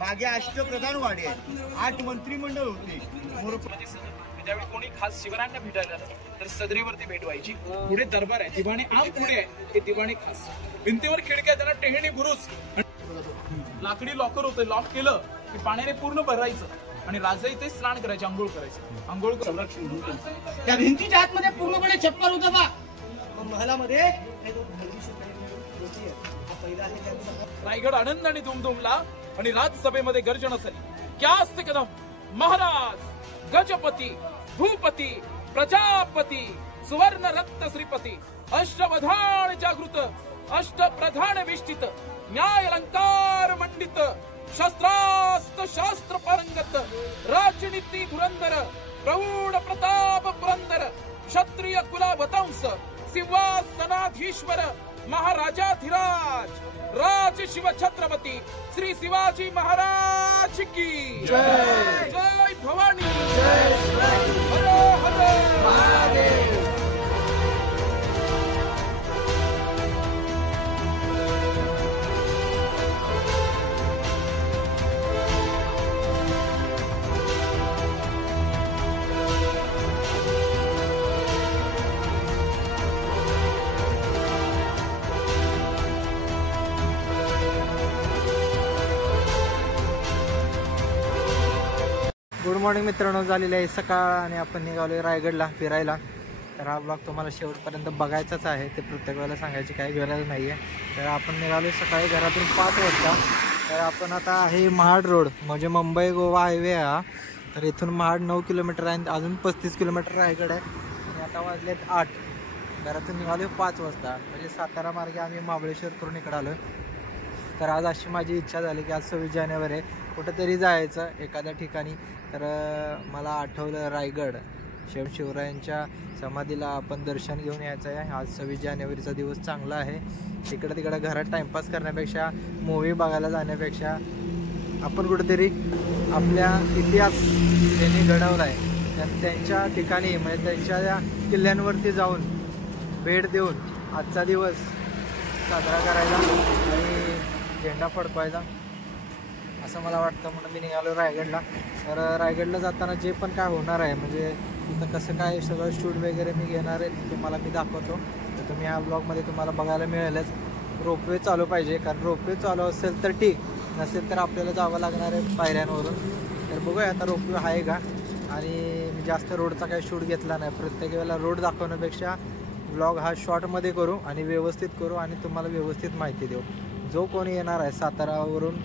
मागे अष्टप्रधान वाडे आहेत, 8 मंत्रिमंडळ होते. त्यावेळी कोणी खास शिवरायांना भेटायला तर सदरीवरती भेट व्हायची. पुढे दरबार आहे, दिवाणी आम पुढे आहे, ते दिवाणी खास. भिंतीवर खिडक्या, त्यांना टेहणी बुरुज, लाकडी लॉकर होतं. लॉक केलं की पाण्याने पूर्ण भरायचं आणि राजा इथे स्नान करायचे, आंघोळ करायचं. आंघोळ संरक्षण त्या भिंतीच्या आतमध्ये पूर्णपणे छप्पर होतं बा. महलामध्ये रायगड आनंदाने दुमदुमला आणि राजसभेमध्ये गर्जना झाली. क्या असते कदम महाराज, गजपती, भूपती, प्रजापती, सुवर्ण रक्त श्रीपती, अष्टवधान जागृत, अष्टप्रधान विष्टित, न्याय अलंकार मंडित, शस्त्रास्त्र शास्त्र पारंगत, राजनीती धुरंधर, प्रौढ प्रताप पुरंदर, क्षत्रिय कुलावतंस, सिंहासनाधीश्वर, महाराजाधिराज, राज शिव छत्रपती श्री शिवाजी महाराज की जय. जय भवानी, हर हर महादेव. गुड मॉर्निंग मित्रांनो, झालेली आहे सकाळ आणि आपण निघालो रायगडला फिरायला. तर हा ब्लॉग तुम्हाला शेवटपर्यंत बघायचाच आहे, ते प्रत्येक वेळेला सांगायची काही गरज नाही आहे. तर आपण निघालो सकाळी घरातून 5 वाजता. तर आपण आता आहे महाड रोड, म्हणजे मुंबई गोवा हायवे हा. तर इथून महाड 9 किलोमीटर आहे, अजून 35 किलोमीटर रायगड आहे. आणि आता वाजलेत 8. घरातून निघालो 5 वाजता, म्हणजे सातारा मार्गे आम्ही महाबळेश्वर करून इकडे आलो. तर आज अशी माझी इच्छा झाली की आज 26 जानेवारी आहे, कुठंतरी जायचं एखाद्या ठिकाणी. तर मला आठवलं रायगड, शिवरायांच्या समाधीला आपण दर्शन घेऊन यायचं आहे. आज 26 जानेवारीचा दिवस चांगला आहे. तिकडं तिकडं घरात टाईमपास करण्यापेक्षा, मूवी बघायला जाण्यापेक्षा आपण कुठेतरी आपल्या इतिहास त्यांनी घडवला आहे त्यांच्या ठिकाणी, म्हणजे त्यांच्या किल्ल्यांवरती जाऊन भेट देऊन आजचा दिवस साजरा करायला आणि झेंडा फडकवायचा असं मला वाटतं. म्हणून मी निघालो रायगडला. तर रायगडला जाताना जे पण काय होणार आहे, म्हणजे तिथं कसं काय सगळं शूट वगैरे मी घेणार आहे ते तुम्हाला मी दाखवतो. तर तुम्ही ह्या ब्लॉगमध्ये तुम्हाला बघायला मिळेलच. रोपवे चालू पाहिजे, कारण रोपवे चालू असेल तर ठीक, नसेल तर आपल्याला जावं लागणार आहे पायऱ्यांवरून. तर बघूया आता रोपवे आहे का. आणि मी जास्त रोडचा काही शूट घेतला नाही, प्रत्येक वेळेला रोड दाखवण्यापेक्षा ब्लॉग हा शॉर्टमध्ये करू आणि व्यवस्थित करू आणि तुम्हाला व्यवस्थित माहिती देऊ. जो कोणी येणार आहे सातारावरून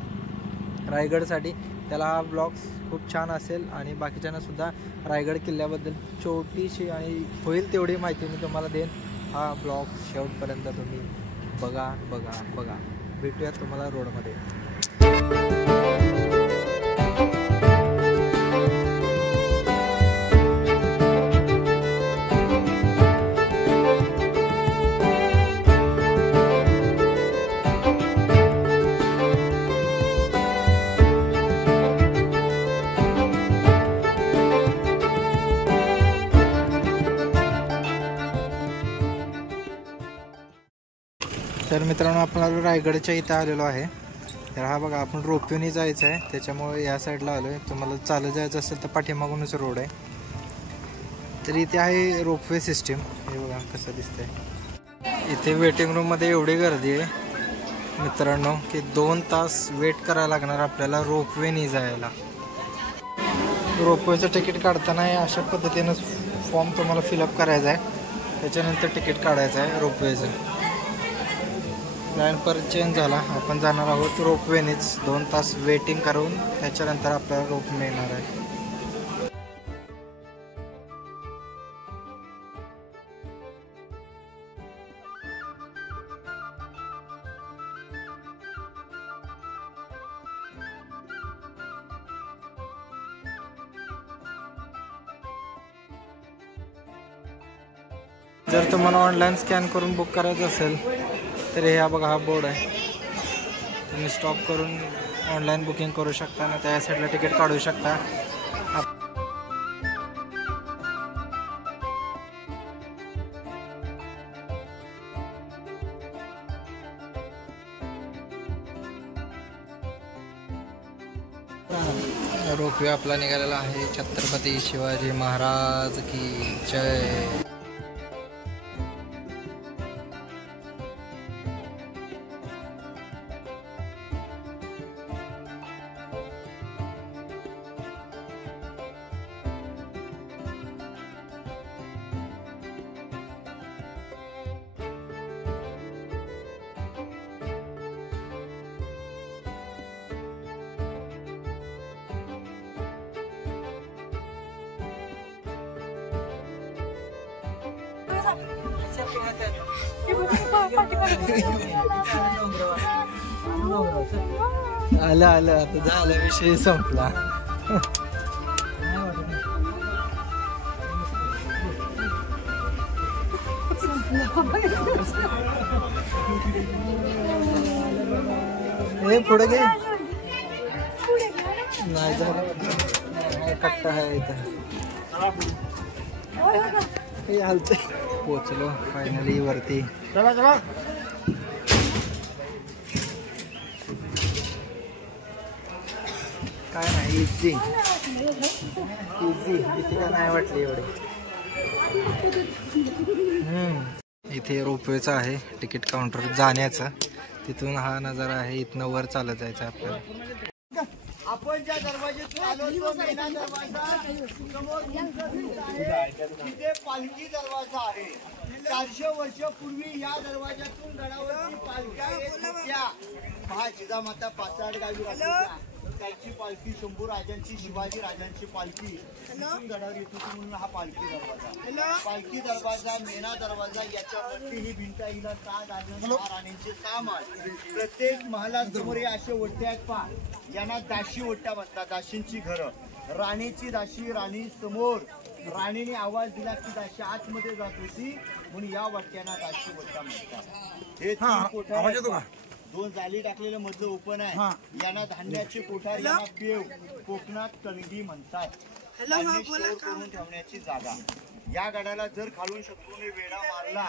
रायगडसाठी त्याला हा ब्लॉग खूप छान असेल. आणि बाकीच्यांनासुद्धा रायगड किल्ल्याबद्दल छोटीशी आणि होईल तेवढी माहिती मी तुम्हाला देईन. हा ब्लॉग शेवटपर्यंत तुम्ही बघा. भेटूयात तुम्हाला रोडमध्ये. तर मित्रांनो, आपण रायगडच्या इथं आलेलो आहे. तर हा बघा, आपण रोपवेने जायचं आहे, त्याच्यामुळे या साईडला आलो आहे. तुम्हाला चालत जायचं असेल तर पाठीमागूनच रोड आहे. तर इथे आहे रोपवे सिस्टीम. हे बघा कसं दिसतंय. इथे वेटिंग रूममध्ये एवढी गर्दी आहे मित्रांनो की 2 तास वेट करायला लागणार आपल्याला रोपवेने जायला. रोपवेचं तिकीट काढताना अशा पद्धतीनं फॉर्म तुम्हाला फिलअप करायचा आहे, त्याच्यानंतर तिकीट काढायचं आहे रोपवेचं. प्लॅन परत चेंज झाला, आपण जाणार आहोत रोपवेनेच. 2 तास वेटिंग करून त्याच्यानंतर आपल्याला रोप मिळणार आहे. जर तुम्हाला ऑनलाईन स्कॅन करून बुक करायचं असेल तर हे बघा, हा बोर्ड आहे. तुम्ही स्टॉप करून ऑनलाईन बुकिंग करू शकता ना, त्या साईडला तिकीट काढू शकता. रोपवे आपला निघालेला आहे. छत्रपती शिवाजी महाराज की जय. आलं आलं आता झालं, विषय संपला. हे पुढे घे. नाही झालं, कट्टा आहे इथं. हे हालतंय. पोचलो फायनली वरती. चला चला. काय नाही, इझी इझी. इथे काय नाही वाटली एवढे. इथे रोपवेचं आहे तिकीट काउंटर जाण्याचं. तिथून हा नजारा आहे. इथनं वर चालत जायचं आपल्याला. आपण ज्या दरवाज्यातून आलो तो मेना दरवाजा समोर तिथे पालखी दरवाजा आहे. 400 वर्षापूर्वी या दरवाज्यातून गडावरती पालख्या येत होत्या. जिजामाता पाचाड गावी राहत त्यांची पालखी, शंभू राजांची, शिवाजी राजांची पालखी इथून गडावर येत होती म्हणून हा पालखी दरवाजा. पालखी दरवाजा, मेना दरवाजा, याच्यावरती ही भिंत हिला 6 दालन, 6 राणींचे 6 महल. प्रत्येक महालासमोर हे असे ओट्या आहेत पहा. यांना दाशी ओट्या म्हणतात. दाशींची घरं. राणीची दाशी, राणी समोर. राणीने आवाज दिला की दाशी आतमध्ये जात होती म्हणून या वाट्यांना दाशी ओट्या म्हणतात. हे 3 कोठार, 2 जाली टाकलेलं मधलं ओपन आहे. यांना धान्याचे कोठार, यांना पेव, कोकणात कणगी म्हणतात. धान्य स्टोअर करून ठेवण्याची जागा. या गडाला जर खालून शत्रूने वेढा मारला,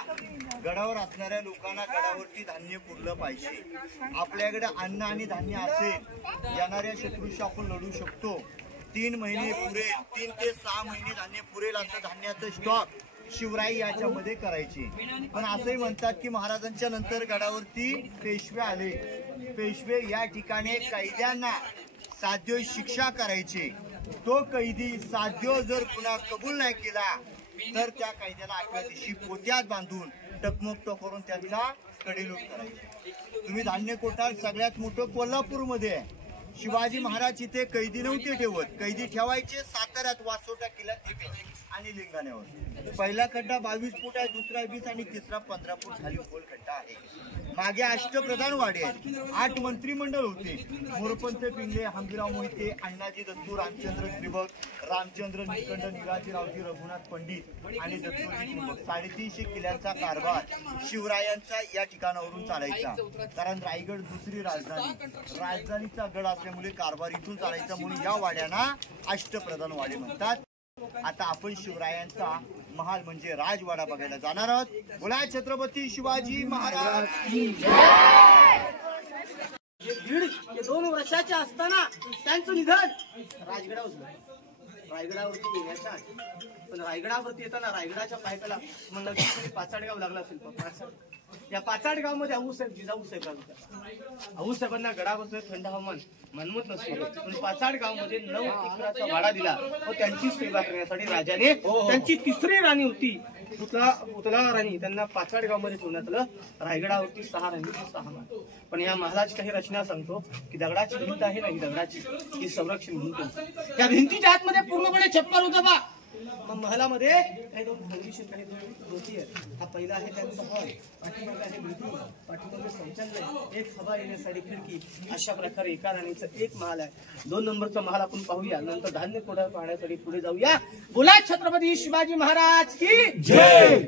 गडावर असणाऱ्या लोकांना गडावरती धान्य पुरलं पाहिजे. आपल्याकडे अन्न आणि धान्य असेल, येणाऱ्या शत्रूशी आपण लढू शकतो. 3 महिने पुरेल, 3 ते 6 महिने धान्य पुरेल असं धान्याचं स्टॉक शिवराई याच्यामध्ये करायची. पण असंही म्हणतात की महाराजांच्या नंतर गडावरती पेशवे आले. पेशवे या ठिकाणी कैद्यांना साध्य शिक्षा करायची. तो कैदी साध्य जर पुन्हा कबूल नाही केला तर त्या कैद्याला 8व्या दिवशी पोत्यात बांधून टकमक करून त्यांचा कडेलूट करायची. तुम्ही धान्य कोठार सगळ्यात मोठं कोल्हापूरमध्ये आहे. शिवाजी महाराज इथे कैदी नव्हते ठेवत. कैदी ठेवायचे साताऱ्यात, वासोटा किल्ल्यात तिथे आणि लिंगाण्यावर. पहिला खड्डा 22 फूट आहे, दुसरा 20 आणि तिसरा 15 फूट खाली खोल खड्डा आहे. मागे अष्टप्रधान वाडे आहेत. 8 मंत्रिमंडळ होते. मोरपंत पिंगळे, हंबीराव मोहिते, अण्णाजी दत्तू, रामचंद्र त्रिभक, रामचंद्र निखंड, निघाजीरावजी रघुनाथ पंडित आणि दत्तूजी त्रिभक. 350 किल्ल्यांचा कारभार शिवरायांचा या ठिकाणावरून चालायचा. कारण रायगड दुसरी राजधानी, राजधानीचा गड असल्यामुळे कारभार इथून चालायचा म्हणून या वाड्यांना अष्टप्रधान वाडे म्हणतात. आता आपण शिवरायांचा महाल म्हणजे राजवाडा बघायला जाणार आहोत. बोला छत्रपती शिवाजी महाराज की जय. 2 वर्षाचे असताना त्यांचं निधन राजगडावर झालं. रायगडावरती येण्याच्या आधी, पण रायगडावरती येताना रायगडाच्या पायथ्याला म्हणलं की पाचाडगाव लागला असेल. या पाचाडगाव मध्ये आऊसाहेब, जिजाऊसाहेब राहतात. आऊसाहेबांना गडावरचं थंड हवामान मनमत नसतो पण पाचाडगाव मध्ये 9 एकराचा वाडा दिला व त्यांची सेवा करण्यासाठी राजाने त्यांची 3री राणी होती पुतला राणी, त्यांना पाचाडगाव मध्ये ठेवण्यात आलं. रायगडावरती 6 राणी, 6 महल. पण या महालाची काही रचना सांगतो की दगडाची भिंत आहे ना, ही दगडाची ही संरक्षण भिंत. त्या भिंतीच्या आतमध्ये पूर्णपणे छप्पर होतं बा. मग महलामध्ये काही 2 हंगीशीर, काही 2 धोती आहेत. हा पहिला आहे त्यांचा हॉल, पाठीमागे आहे भिंती, पाठीमागे शौचालय, 1 हवा येण्यासाठी खिडकी. अशा प्रकारे एका राणीचं 1 महाल आहे. 2 नंबरचा महाल आपण पाहूया, नंतर धान्य कोठार पाहण्यासाठी पुढे जाऊया. बोला छत्रपती शिवाजी महाराज की जय.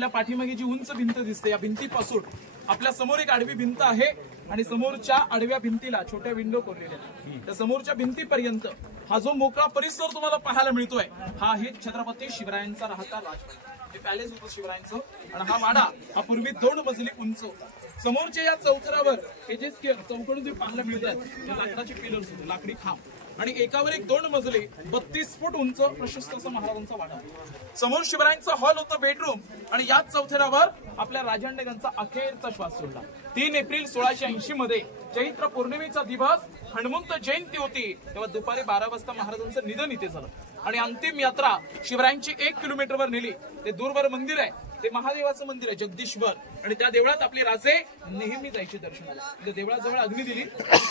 आपल्या पाठीमागे जी उंच भिंत दिसते, या भिंतीपासून आपल्या समोर एक आडवी भिंत आहे आणि समोरच्या आडव्या भिंतीला छोट्या विंडो कोरलेल्या आहेत. त्या समोरच्या भिंतीपर्यंत हा जो मोकळा परिसर तुम्हाला पाहायला मिळतोय, हा आहे छत्रपती शिवरायांचा राहता राजवाडा. हे पॅलेस होतं शिवरायांचं आणि हा वाडा हा पूर्वी 2 मजली उंच होता. समोरच्या या चौथऱ्यावर हे जे चौकड जे पाहायला मिळतात, ते लाकडाचे पिलर्स होते, लाकडी खांब आणि एकावर एक 2 मजले 32 फूट उंच प्रशस्त असा महाराजांचा वाडा. समोर शिवरायांचा हॉल होता, बेडरूम, आणि याच चौथऱ्यावर आपल्या राजांडेगांचा अखेरचा श्वास सोडला. 3 एप्रिल 1680 मध्ये चैत्र पौर्णिमेचा दिवस हनुमंत जयंती होती. तेव्हा दुपारी 12 वाजता महाराजांचं निधन इथे झालं आणि अंतिम यात्रा शिवरायांची 1 किलोमीटरवर नेली. ते दूरवर मंदिर आहे, ते महादेवाचं मंदिर आहे जगदीश्वर, आणि त्या देवळात आपले राजे नेहमी जायचे दर्शनाला. त्या देवळाजवळ अग्नी दिली,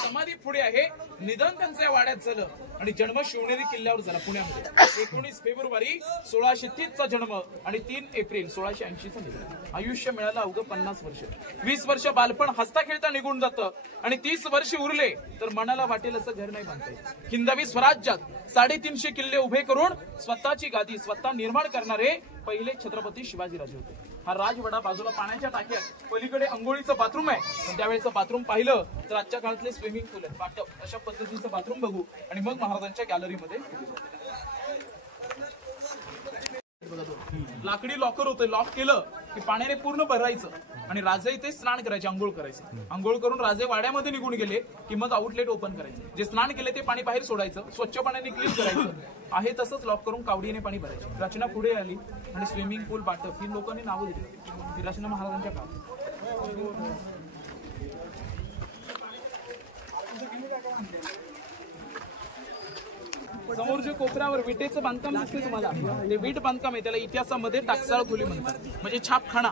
समाधी पुढे आहे. निधन त्यांचं या वाड्यात झालं आणि जन्म शिवनेरी किल्ल्यावर झाला पुण्यामध्ये. 19 फेब्रुवारी 1630 चा जन्म आणि 3 एप्रिल 1680 चा निधन. आयुष्य मिळालं अवघं 50 वर्ष. 20 वर्ष बालपण हसता खेळता निघून जातं आणि 30 वर्ष उरले तर मनाला वाटेल असं घर नाही बांधता येत. हिंदवी स्वराज्यात 350 किल्ले उभे करून स्वतःची गादी स्वतः निर्माण करणारे पहिले छत्रपती शिवाजीराजे होते. हा राजवाडा बाजूला पाण्याच्या टाक्यात, पलीकडे अंघोळीचं बाथरूम आहे. पण त्यावेळेचं बाथरूम पाहिलं तर आजच्या काळातले स्विमिंग पूल आहे, वाटप, अशा पद्धतीचं बाथरूम बघू आणि मग महाराजांच्या गॅलरीमध्ये. लाकडी लॉकर होतं, लॉक केलं की पाण्याने पूर्ण भरायचं आणि राजे इथे स्नान करायचे, आंघोळ करायचे. आंघोळ करून राजे वाड्यामध्ये निघून गेले की मग आउटलेट ओपन करायचं. जे स्नान केले ते पाणी बाहेर सोडायचं, स्वच्छ पाण्याने क्लीन करायचं. आहे तसंच लॉक करून कावडीने पाणी भरायचे. रचना पुढे आली आणि स्विमिंग पूल, बाटप ही लोकांनी नावं दिली. ही रचना महाराजांच्या काळात. समोर जे कोपऱ्यावर विटेचं बांधकाम दिसते तुम्हाला, ते वीट बांधकाम आहे. त्याला इतिहासामध्ये टाकसाळ खोली म्हणतात, म्हणजे छापखाना.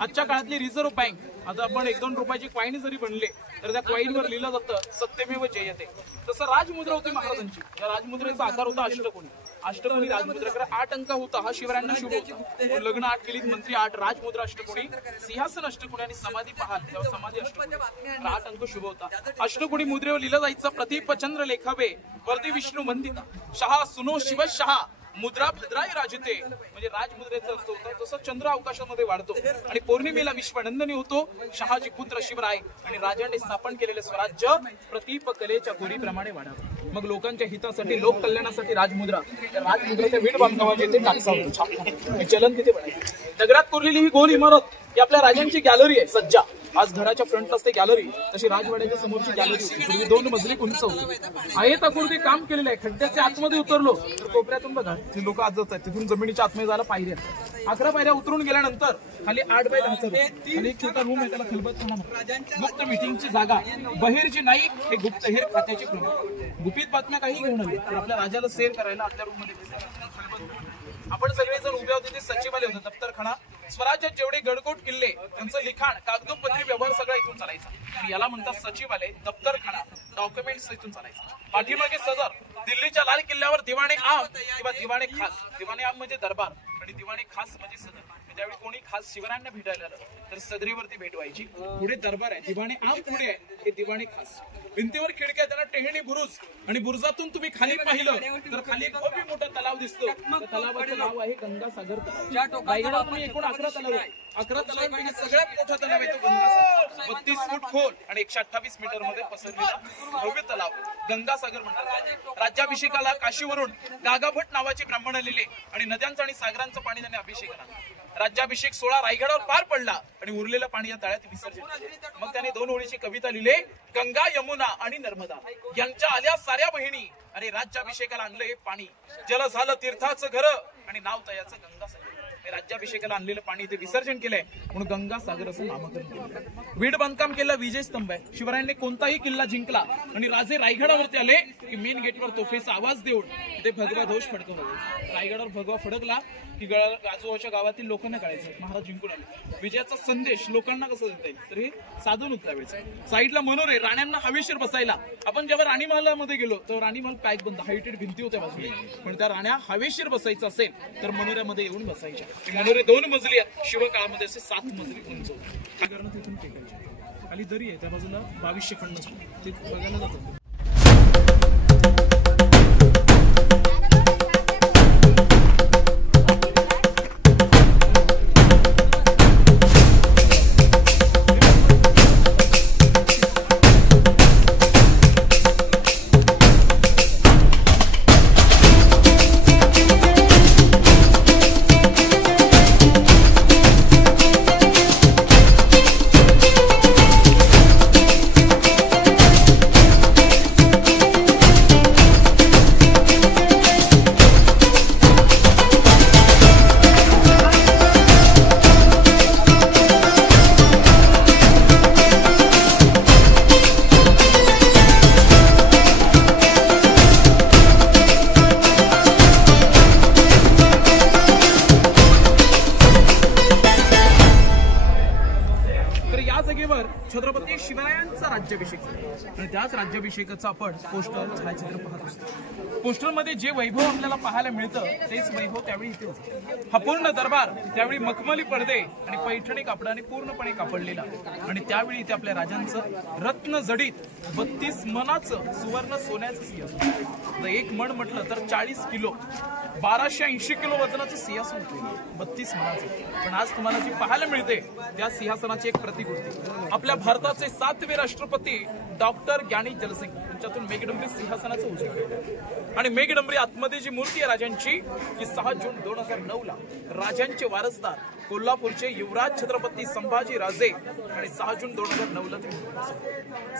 आजच्या काळातली रिझर्व्ह बँक. आता आपण 1-2 रुपयाची कॉईन जरी बनले तर त्या कॉईनवर लिहिलं जातं सत्यमेव जयते. तसं राजमुद्रा होती महाराजांची. या राजमुद्रेचा आकार होता अष्टकोनी. अष्टकोनी राजमुद्रेकडे 8 अंक होता. हा शिवरायांना शुभ होता. लग्न 8 केलीत, मंत्री 8, राजमुद्रा अष्टकोनी, सिंहासन अष्टकोनी आणि समाधी पाहाल तेव्हा समाधी अष्टकोनी. 8 अंक शुभ होता. अष्टकोनी मुद्रेवर लिहिलं जायचं प्रदीप चंद्र लेखावे वर्दी विष्णू वंदिता शहा सुनो शिव शहा मुद्रा भद्राई राजते. म्हणजे राजमुद्रेचा अर्थ होता तसं चंद्र अवकाशामध्ये वाढतो आणि पौर्णिमेला विश्वनंदनी होतो. शहाजी पुत्र शिवराय आणि राजांनी स्थापन केलेले स्वराज्य प्रतीप कलेच्या गोरीप्रमाणे वाढावं. मग लोकांच्या हितासाठी, लोक कल्याणासाठी राजमुद्रा. त्या राजमुद्रेच्या वीट बांधकामाचे ते टाकसाळ चलन तिथे बनायचं. दगडात कोरलेली ही गोल इमारत ही आपल्या राजांची गॅलरी आहे सज्जा. आज घराच्या फ्रंटला असते गॅलरी, तशी राजवाड्याच्या समोरची गॅलरी होती. पूर्वी 2 मजली उंच होती. आहेत आकृती काम केलेलं आहे. खड्ड्याच्या आतमध्ये उतरलो तर कोपऱ्यातून बघा ती लोक आज जात आहेत. तिथून जमिनीच्या आतमध्ये जायला पायऱ्या, 11 पायऱ्या उतरून गेल्यानंतर खाली 8 बाय 10 खाली एक छोटा रूम आहे, त्याला खलबतखाना म्हणतात. गुप्त मिटिंगची जागा. बहिर्जी नाईक हे गुप्तहेर खात्याचे प्रमुख. गुपित बातम्या काही घेऊन आले तर आपल्या राजाला सेर करायला आपल्या रूम मध्ये आपण सगळेजण उभे होते. ते सचिवालय होतं, दप्तरखाना. स्वराज्यात जेवढे गडकोट किल्ले त्यांचं लिखाण, कागदोपत्री व्यवहार सगळा इथून चालायचा. याला म्हणतात सचिवालय, दप्तरखाना, डॉक्युमेंट्स इथून चालायचं. पाठीमागे सदर. दिल्लीच्या लाल किल्ल्यावर दिवाणे आम किंवा दिवाणे खास. दिवाणे आम म्हणजे दरबार आणि दिवाणे खास म्हणजे सदर. त्यावेळी कोणी खास शिवरायांना भेटायला आलं तर सदरीवरती भेट व्हायची. पुढे दरबार आहे, दिवाणे आम पुढे आहे, हे दिवाणे खास. भिंतीवर खिडक्या, त्यांना टेहणी बुरुज, आणि बुरुजातून तुम्ही खाली पाहिलं तर खाली एक खूप मोठा तलाव दिसतो. त्या तलावाचं नाव आहे गंगासागर तलाव. रायगडात तुम्ही एकूण 11 तलाव आहे. 11 तलावांपैकी सगळ्यात मोठा तलाव आहे तो गंगासागर. 32 फूट खोल आणि 128 मीटर मध्ये पसरलेला भव्य तलाव गंगासागर म्हणतात. राज्याभिषेकाला काशीवरून गागाभट नावाचे ब्राह्मण आलेले आणि नद्यांचं आणि सागरांचं पाणी त्याने अभिषेक केला. राज्याभिषेक सोहळा रायगडावर पार पडला आणि उरलेलं पाणी या तळ्यात विसर्जन. मग त्याने 2 ओळीची कविता लिहिली. गंगा यमुना आणि नर्मदा यांच्या आल्या साऱ्या बहिणी आणि राज्याभिषेकाला आणलं हे पाणी. जल झालं तीर्थाचं घर आणि नाव तयाचं गंगासागर. राज्याभिषेकाला आणलेलं पाणी इथे विसर्जन केलंय म्हणून गंगासागर असं नामकरण केलं. वीट बांधकाम केलं. विजय स्तंभ आहे. शिवरायांनी कोणताही किल्ला जिंकला आणि राजे रायगडावरती आले की मेन गेटवर तोफेचा आवाज देऊन ते भगवा ध्वज फडकवले. रायगडावर भगवा फडकला की आजूबाजूच्या गावातील लोकांना कळायचं महाराज जिंकून आले. विजयाचा संदेश लोकांना कसं देता येईल तर हे साधून उतरावेचं. साईडला मनोरे, राण्यांना हवेशीर बसायला. आपण जेव्हा राणी महालामध्ये गेलो तेव्हा राणी महल पॅक बंद, हायटेड भिंती होत्या बाजूला, पण त्या राण्या हवेशीर बसायचं असेल तर मनोऱ्यामध्ये येऊन बसायच्या. मनोरे 2 मजली आहेत. शिवकाळामध्ये असे 7 मजली उंच होते. तिथून टेकायचे. खाली दरी आहे, त्या बाजूला 2200 खंड ते बघायला जातात. आणि त्याच राज्याभिषेकाचं आपण पोस्टर छायाचित्र पाहत असतो. पोस्टरमध्ये जे वैभव आपल्याला पाहायला मिळतं तेच वैभव त्यावेळी इथे होतं. हा पूर्ण दरबार त्यावेळी मखमली पडदे आणि पैठणी कापडाने पूर्णपणे कापडलेला आणि त्यावेळी इथे आपल्या राजांचं रत्न जडीत 32 मनाचं सुवर्ण सोन्याचं सिंहासन. एक मन म्हटलं तर 40 किलो 1280 किलो वजनाचं सिंहासन होतं 32 मनाचं. पण आज तुम्हाला जी पाहायला मिळते त्या सिंहासनाची एक प्रतिकृती आपल्या भारताचे 7वे राष्ट्रपती डॉक्टर ज्ञानी जलसिंग यांच्यातून मेघडंबरी सिंहासनाचं उजेड आणि मेघडंबरी आतमध्ये जी मूर्ती आहे राजांची की 6 जून 2009 ला राजांचे वारसदार कोल्हापूरचे युवराज छत्रपती संभाजी राजे आणि 6 जून 2009 ला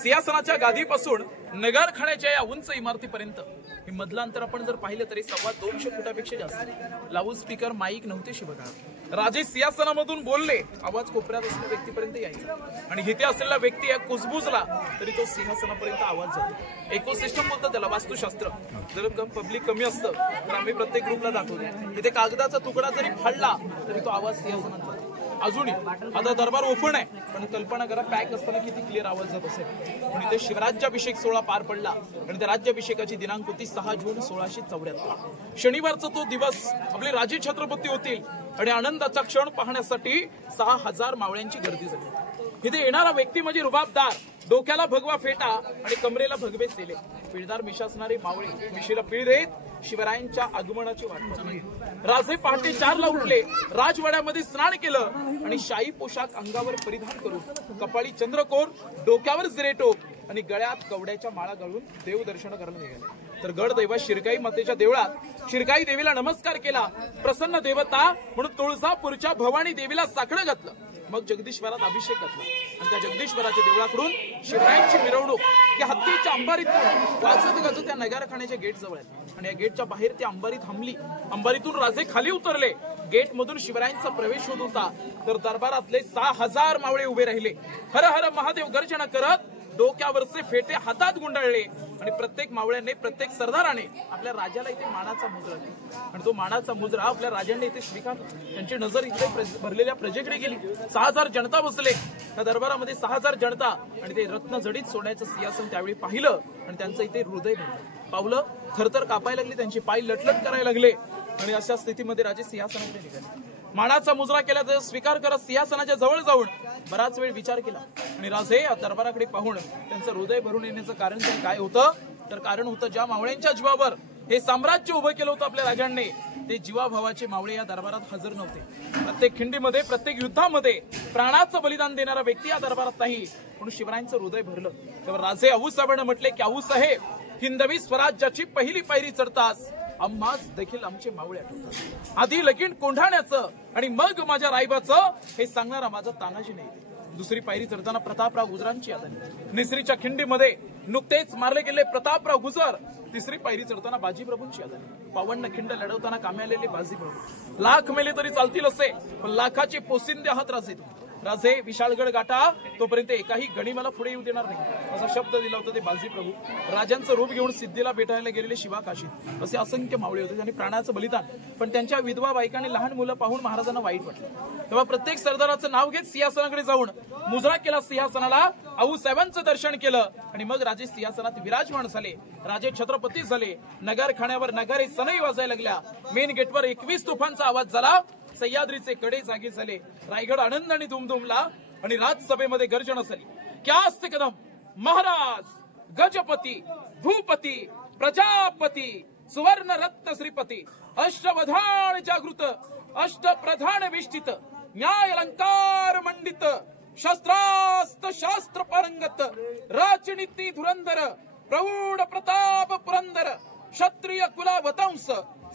सिंहासनाच्या गादीपासून नगरखान्याच्या या उंच इमारतीपर्यंत हे मधलं अंतर आपण जर पाहिलं तरी 250 फुटापेक्षा जास्त. लाऊड स्पीकर माईक नव्हते शिवकाळात. राजे सिंहासनामधून बोलले आवाज कोपऱ्यात असलेल्या व्यक्तीपर्यंत यायचा आणि इथे असलेला व्यक्ती कुजबुजला तरी तो सिंहासनापर्यंत आवाज जातो. इकोसिस्टम बोलतात त्याला, वास्तुशास्त्र. जर पब्लिक कमी असतं तर आम्ही प्रत्येक ग्रुपला दाखवतो इथे कागदाचा तुकडा जरी फाडला तरी तो आवाज सिंहासनात जातो. अजूनही आता दरबार ओपन आहे पण कल्पना करा पॅक असताना किती क्लिअर आवाज जात असेल. पण इथे शिवराज्याभिषेक सोहळा पार पडला आणि त्या राज्याभिषेकाची दिनांक होती 6 जून 1674. शनिवारचा तो दिवस आपले राजे छत्रपती होतील आणि आनंदाचा क्षण पाहण्यासाठी 6000 मावळ्यांची गर्दी झाली. इथे येणारा व्यक्ती म्हणजे रुबाबदार, डोक्याला भगवा फेटा आणि कमरेला भगवे सेले, पिळदार मिश असणारे मावळे मिशीला पीळ देत शिवरायांच्या आगमनाची वाट पाहत. राजे पहाटे 4 ला उठले, राजवाड्यामध्ये स्नान केलं आणि शाही पोशाख अंगावर परिधान करून कपाळी चंद्रकोर, डोक्यावर जिरेटोप आणि गळ्यात कवड्याच्या माळा घालून देवदर्शन करायला निघाले. तर गड दैवत शिरकाई मातेच्या देवळात शिरकाई देवीला नमस्कार केला. प्रसन्न देवता म्हणून तुळजापूरच्या भवानी देवीला साकडं घातलं. मग जगदीश्वरात अभिषेक घातला आणि त्या जगदीश्वराच्या देवळाकडून शिवरायांची मिरवणूक त्या हत्तीच्या अंबारीतून वाजत गाजत त्या नगारखान्याच्या गेट जवळ आणि या गेटच्या बाहेर ती अंबारी थांबली. अंबारीतून राजे खाली उतरले. गेट मधून शिवरायांचा प्रवेश होत होता तर दरबारातले 6000 मावळे उभे राहिले. हर हर महादेव गर्जना करत डोक्यावरचे फेटे हातात गुंडाळले आणि प्रत्येक मावळ्याने प्रत्येक सरदाराने आपल्या राजाला इथे मानाचा मुजरा दिला आणि तो मानाचा मुजरा आपल्या राजांनी इथे स्वीकारला. त्यांची नजर इथे भरलेल्या प्रजेकडे गेली. 6000 जनता बसले त्या दरबारामध्ये. 6000 जनता आणि ते रत्न जडीत सोन्याचं सिंहासन त्यावेळी पाहिलं आणि त्यांचं इथे हृदय भरलं. पावलं थरथर कापायला लागली, त्यांची पाय लटलट करायला लागले आणि अशा स्थितीमध्ये राजे सिंहासनाकडे निघाले. मानाचा मुजरा केला तर स्वीकार करत सिंहासनाच्या जवळ जाऊन बराच वेळ विचार केला आणि राजे या दरबाराकडे पाहून त्यांचं हृदय भरून येण्याचं कारण तरी काय होतं तर कारण होतं ज्या मावळ्यांच्या जीवावर हे साम्राज्य उभं केलं होतं आपल्या राजांनी ते जीवाभावाचे मावळे या दरबारात हजर नव्हते. प्रत्येक खिंडीमध्ये प्रत्येक युद्धामध्ये प्राणाचं बलिदान देणारा व्यक्ती या दरबारात नाही म्हणून शिवरायांचं हृदय भरलं. तेव्हा राजे आऊसाहेबांना म्हटले की आऊसाहेब हिंदवी स्वराज्याची पहिली पायरी चढताच आम्हास देखील आमचे मावळे आठवतात. आधी लगीन कोंढाण्याचं आणि मग माझ्या रायबाचं हे सांगणारा माझा तानाजी नाही. दुसरी पायरी चढताना प्रतापराव गुजरांची याद आली. निसरीच्या खिंडीमध्ये नुकतेच मारले गेले प्रतापराव गुजर. तिसरी पायरी चढताना बाजीप्रभूंची याद आली. 52 खिंड लढवताना कामे आलेले बाजीप्रभू. लाख मेले तरी चालतील असे पण लाखाचे पोसिंदे आहात राजे. राजे विशाळगड गाठा तोपर्यंत एकाही गणिमाला पुढे येऊ देणार नाही असा शब्द दिला होता ते बाजीप्रभू. राजांचं रूप घेऊन सिद्धीला भेटायला गेलेले शिवा काशीत असे असंख्य मावळे होते त्यांनी प्राणाचं बलिदान. पण त्यांच्या विधवा बायकांनी लहान मुलं पाहून महाराजांना वाईट वाटलं. तेव्हा प्रत्येक सरदाराचं नाव घेत सिंहासनाकडे जाऊन मुजरा केला सिंहासनाला. आऊसाहेबांचं दर्शन केलं आणि मग राजे सिंहासनात विराजमान झाले. राजे छत्रपती झाले. नगरखान्यावर नगारे सनई वाजायला लागल्या. मेन गेटवर 21 तोफांचा आवाज झाला. सह्याद्रीचे कडे जागे झाले. रायगड आनंदाने दुमदुमला आणि राजसभेमध्ये गर्जना झाली. क्या असते कदम महाराज गजपती भूपती प्रजापती सुवर्ण रत्न श्रीपती अष्टवधान जागृत अष्टप्रधान विष्टित न्याय अलंकार मंडित शस्त्रास्त्र शास्त्र पारंगत राजनीती धुरंधर प्रौढ प्रताप पुरंदर क्षत्रिय कुलावतंस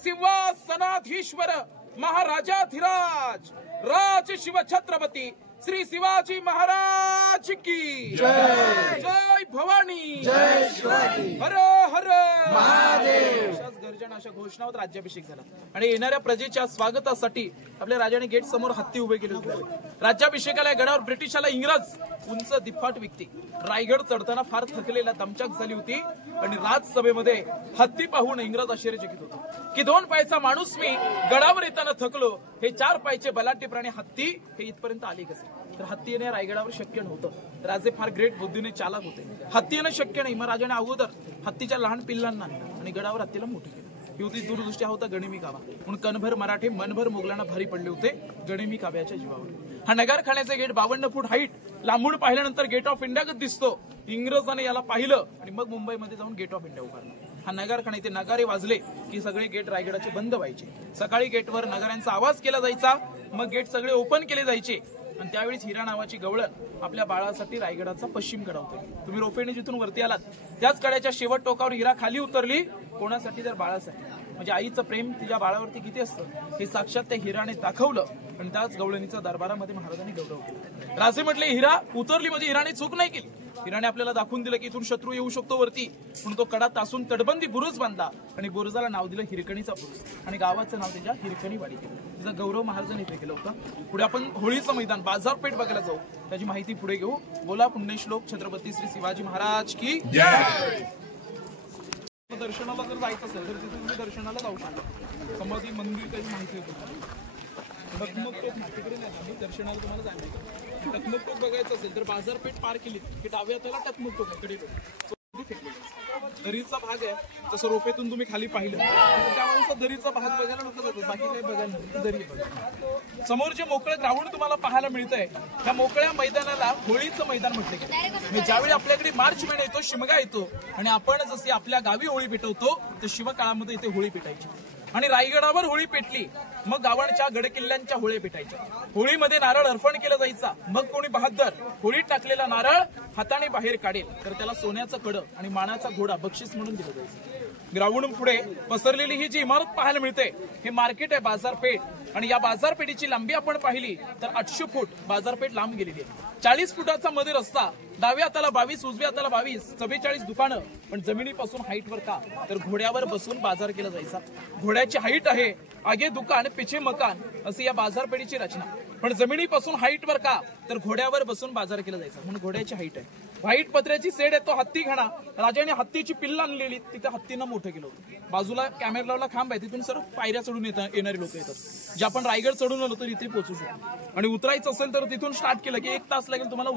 सिंहासनाधीश्वर महाराजाधिराज राज शिव छत्रपती श्री शिवाजी महाराज की जय. जय भवानी जय शिवाजी हर हर महादेव. गर्जना अशा घोषणावर राज्याभिषेक झाला आणि येणाऱ्या प्रजेच्या स्वागतासाठी आपल्या राजाने गेट समोर हत्ती उभे केले होते. राज्याभिषेकाला गडावर ब्रिटिशाला इंग्रज उंच दिफाट व्यक्ती रायगड चढताना फार थकलेला दमछाक झाली होती आणि राजसभेमध्ये हत्ती पाहून इंग्रज आश्चर्यचकित होतो की 2 पायाचा माणूस मी गडावर येताना थकलो, हे 4 पायाचे बलाढ्य प्राणी हत्ती हे इथपर्यंत आले कसे? तर हत्ती येणे रायगडावर शक्य नव्हतं. राजे फार ग्रेट बुद्धीने चालाक होते. हत्ती येणं शक्य नाही. मग राजाने अगोदर हत्तीच्या लहान पिल्लांना आणि गडावर हत्तीला मोठे केले. ही होती दूरदृष्टी होता गणिमी काबा. म्हणून कणभर मराठे मनभर मोगलांना भारी पडले होते गणिमी काब्याच्या जीवावर. हा नगारखान्याचे गेट 52 फूट हाईट, लांबून पाहिल्यानंतर गेट ऑफ इंडिया दिसतो. इंग्रजाने याला पाहिलं आणि मग मुंबईमध्ये जाऊन गेट ऑफ इंडिया उभारला. हा नगारखाना, इथे नगारे वाजले की सगळे गेट रायगडाचे बंद व्हायचे. सकाळी गेटवर नगाऱ्यांचा आवाज केला जायचा, मग गेट सगळे ओपन केले जायचे. आणि त्यावेळेस हिरा नावाची गवळण आपल्या बाळासाठी रायगडाचा पश्चिम कडा होता. तुम्ही रोपेने जिथून वरती आलात त्याच कड्याच्या शेवट टोकावर हिरा खाली उतरली. कोणासाठी? तर बाळासाठी. म्हणजे आईचं प्रेम तिच्या बाळावरती किती असतं हे साक्षात त्या हिराने दाखवलं आणि त्याच गवळणीचा दरबारामध्ये महाराजांनी गौरव केला. राजे म्हटले हिरा उतरली म्हणजे हिराने चूक नाही केली. हिराने आपल्याला दाखवून दिलं की इथून शत्रू येऊ शकतो वरती, म्हणून तो कडा तासून तटबंदी बुरुज बांधला आणि बुरुजाला नाव दिलं हिरकणीचा बुरुज आणि गावाचं नाव त्याच्या हिरकणी वाडी केलं. तिचा गौरव महाराजांनी इथे केला होता. पुढे आपण होळीचं मैदान बाजारपेठ बघायला जाऊ, त्याची माहिती पुढे घेऊ. बोला पुण्यश्लोक छत्रपती श्री शिवाजी महाराज की जय. दर्शनाला जर जायचं असेल तर तिथे तुम्ही दर्शनाला जाऊ शकता. समाधी मंदिर त्याची माहिती होती. टकमक टोक तिकडे नाही आम्ही दर्शनाला तुम्हाला जायचं. टकमक टोक बघायचं असेल तर बाजारपेठ पार केली की डाव्या हाताला टकमक टोक आहे, दरीचा भाग आहे. तसं रोपेतून तुम्ही खाली पाहिलं त्यावेळेस दरीचा भाग बघायला नको जातो, बाकी काही बघायला नको. दरी बघा. समोर जे मोकळं ग्राउंड तुम्हाला पाहायला मिळतंय त्या मोकळ्या मैदानाला होळीचं मैदान म्हटलं गेलं. म्हणजे ज्यावेळी आपल्याकडे मार्च महिना येतो, शिमगा येतो आणि आपण जसे आपल्या गावी होळी पेटवतो तर शिवकाळामध्ये इथे होळी पेटायची आणि रायगडावर होळी पेटली मग गावाच्या गडकिल्ल्यांच्या होळी पेटायच्या. होळीमध्ये नारळ अर्पण केला जायचा. मग कोणी बहादर होळीत टाकलेला नारळ हाताने बाहेर काढेल तर त्याला सोन्याचं कडं आणि मानाचा घोडा बक्षीस म्हणून दिलं जायचं. ग्राउंड पुढे पसरलेली ही जी इमारत पाहायला मिळते हे मार्केट आहे, बाजारपेठ. आणि या बाजारपेठीची लांबी आपण पाहिली तर 800 फूट बाजारपेठ लांब गेलेली आहे. 40 फुटाचा मध्ये रस्ता, डाव्या हाताला 22, उजव्या हाताला 22, 44 दुकानं. पण जमिनीपासून हाईटवर का? तर घोड्यावर बसून बाजार केला जायचा. घोड्याची हाईट आहे, आगे दुकान पिछे मकान अशी या बाजारपेठीची रचना. पण जमिनीपासून हाईटवर का? तर घोड्यावर बसून बाजार केला जायचा म्हणून घोड्याची हाईट आहे. व्हाईट पत्र्याची सेड आहे, तो हत्ती घाणा. राजाने हत्तीची पिल्ल आणलेली, तिथे हत्तीनं मोठं केलं होतं. बाजूला कॅमेरा लावला खांब आहे, तिथून सर्व पायऱ्या चढून येणारे लोक येतात. जे आपण रायगड चढून आलो तर इथे पोहोचू शकतो. आणि उतरायचं असेल तर तिथून स्टार्ट केलं की 1 तास लागेल तुम्हाला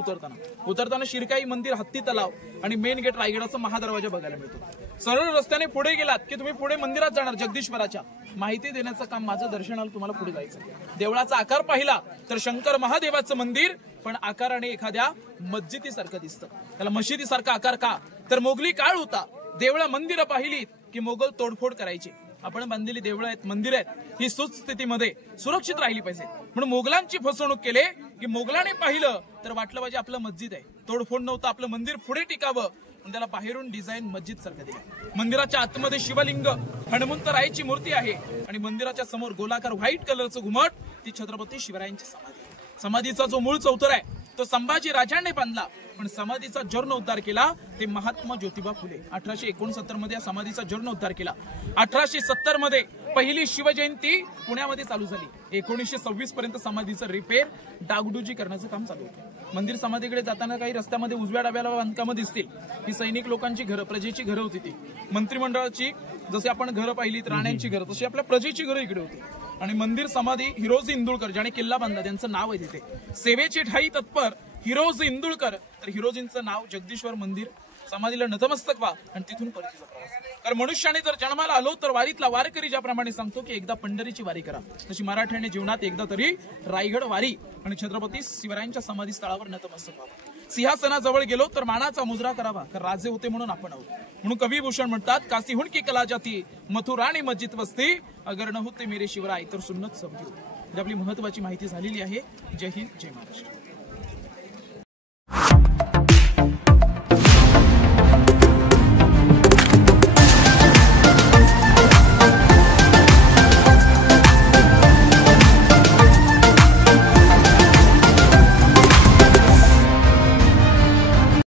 उतरताना शिरकाई मंदिर, हत्ती तलाव आणि मेन गेट रायगडाचा महादरवाजा बघायला मिळतो. सरळ रस्त्याने पुढे गेलात की तुम्ही पुढे मंदिरात जाणार. जगदीश्वराच्या माहिती देण्याचं काम माझं दर्शनाला तुम्हाला पुढे जायचं. देवळाचा आकार पाहिला तर शंकर महादेवाचं मंदिर पण आकाराने एखाद्या मस्जिदीसारखं दिसतं. त्याला मशिदीसारखा आकार का? तर मोगली काळ होता. देवळा मंदिरं पाहिलीत की मोगल तोडफोड करायचे. आपण बांधलेली देवळं आहेत, मंदिर आहेत, ही सुस्थितीमध्ये सुरक्षित राहिली पाहिजे. म्हणून मोगलांची फसवणूक केली की मोगलाने पाहिलं तर वाटलं पाहिजे आपलं मस्जिद आहे, तोडफोड नव्हतं, आपलं मंदिर पुढे टिकावं. पण त्याला बाहेरून डिझाईन मस्जिद सारखं दिलं. मंदिराच्या आतमध्ये शिवलिंग, हनुमंतरायाची मूर्ती आहे आणि मंदिराच्या समोर गोलाकार व्हाईट कलरचं घुमट, ती छत्रपती शिवरायांची समाधी. समाधीचा जो मूळ चौथर आहे तो संभाजी राजांनी बांधला, पण समाधीचा जीर्णोद्धार केला ते महात्मा ज्योतिबा फुले. 1869 मध्ये या समाधीचा जीर्णोद्धार केला. 1870 मध्ये पहिली शिवजयंती पुण्यामध्ये चालू झाली. 1926 पर्यंत समाधीचं रिपेअर, डागडुजी करण्याचं काम चालू होतं. मंदिर समाधीकडे जाताना काही रस्त्यामध्ये उजव्या डाव्याला बांधकामं दिसतील. ही सैनिक लोकांची घरं, प्रजेची घरं होती. ती मंत्रिमंडळाची जसे आपण घरं पाहिलीत, राण्यांची घरं, तशी आपल्या प्रजेची घरं इकडे होती. आणि मंदिर समाधी हिरोजी इंदुळकर ज्याने किल्ला बांधला त्यांचं नाव आहे तिथे. सेवेची ठाई तत्पर हिरोजी इंदुळकर, तर हिरोजींचं नाव. जगदीश्वर मंदिर समाधीला नतमस्तक व्हा आणि तिथून परतीचा प्रवास. कारण मनुष्याने जर जन्माला आलो तर वारीतला वारकरी ज्याप्रमाणे सांगतो की एकदा पंढरीची वारी करा, तशी मराठ्याने जीवनात एकदा तरी रायगड वारी आणि छत्रपती शिवरायांच्या समाधी स्थळावर नतमस्तक व्हावं. सिंहासनाजवळ गेलो तर मानाचा मुजरा करावा, कारण राजे होते म्हणून आपण आहोत. म्हणून कविभूषण म्हणतात, काशीहून की कला जाती मथुरा आणि मस्जिद वस्ती, अगर न होते मेरे शिवराय तर सुन्नत सबकी होती. आपली महत्वाची माहिती झालेली आहे. जय हिंद, जय महाराष्ट्र.